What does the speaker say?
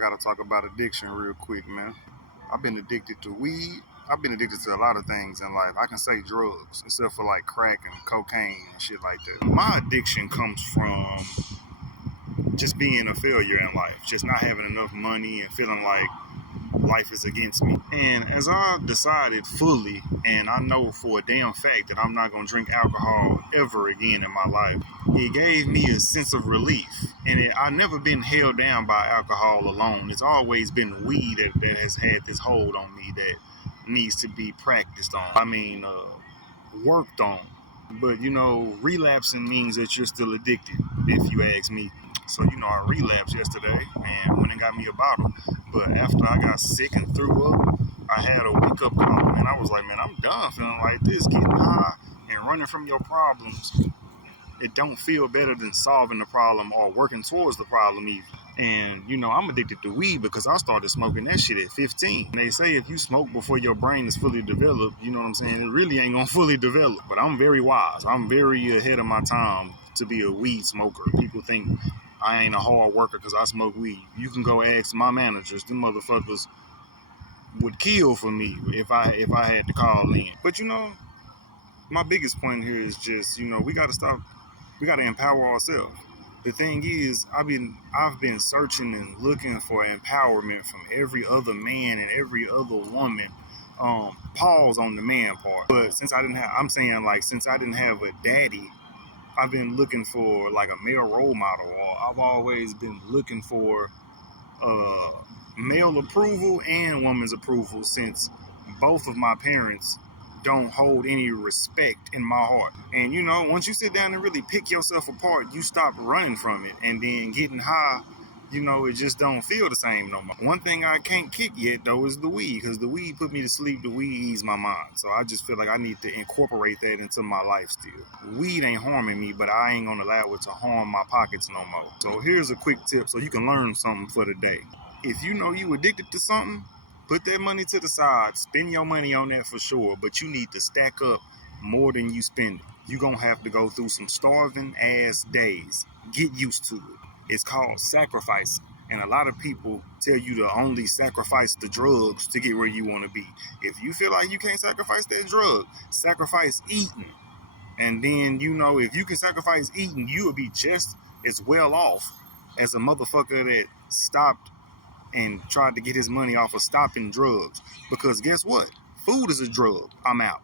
I gotta talk about addiction real quick, man. I've been addicted to weed. I've been addicted to a lot of things in life. I can say drugs, except for like crack and cocaine and shit like that. My addiction comes from just being a failure in life, just not having enough money and feeling like life is against me. And as I decided fully, and I know for a damn fact that I'm not gonna drink alcohol ever again in my life, it gave me a sense of relief. And I've never been held down by alcohol alone. It's always been weed that has had this hold on me that needs to be practiced on. Worked on. But relapsing means that you're still addicted, if you ask me. So, I relapsed yesterday and went and got me a bottle. But after I got sick and threw up, I had a wake up call, and I was like, man, I'm done feeling like this, getting high and running from your problems. It don't feel better than solving the problem or working towards the problem even. And, I'm addicted to weed because I started smoking that shit at 15. And they say if you smoke before your brain is fully developed, you know what I'm saying, it really ain't gonna fully develop. But I'm very wise. I'm very ahead of my time to be a weed smoker. People think I ain't a hard worker because I smoke weed. You can go ask my managers. Them motherfuckers would kill for me if I had to call in. But, my biggest point here is just, we got to stop. We got to empower ourselves. The thing is, I've been searching and looking for empowerment from every other man and every other woman. Pause on the man part. But since I didn't have a daddy, I've been looking for like a male role model, or I've always been looking for male approval and woman's approval, since both of my parents don't hold any respect in my heart. And once you sit down and really pick yourself apart, you stop running from it, and then getting high, it just don't feel the same no more. One thing I can't kick yet though is the weed, because the weed put me to sleep. The weed eased my mind, so I just feel like I need to incorporate that into my life still. Weed ain't harming me, but I ain't gonna allow it to harm my pockets no more. So here's a quick tip so you can learn something for the day. If you know you addicted to something, put that money to the side. Spend your money on that for sure, but you need to stack up more than you spend. You're going to have to go through some starving ass days. Get used to it. It's called sacrificing. And a lot of people tell you to only sacrifice the drugs to get where you want to be. If you feel like you can't sacrifice that drug, sacrifice eating. And then, if you can sacrifice eating, you will be just as well off as a motherfucker that stopped and tried to get his money off of stopping drugs. Because guess what? Food is a drug. I'm out.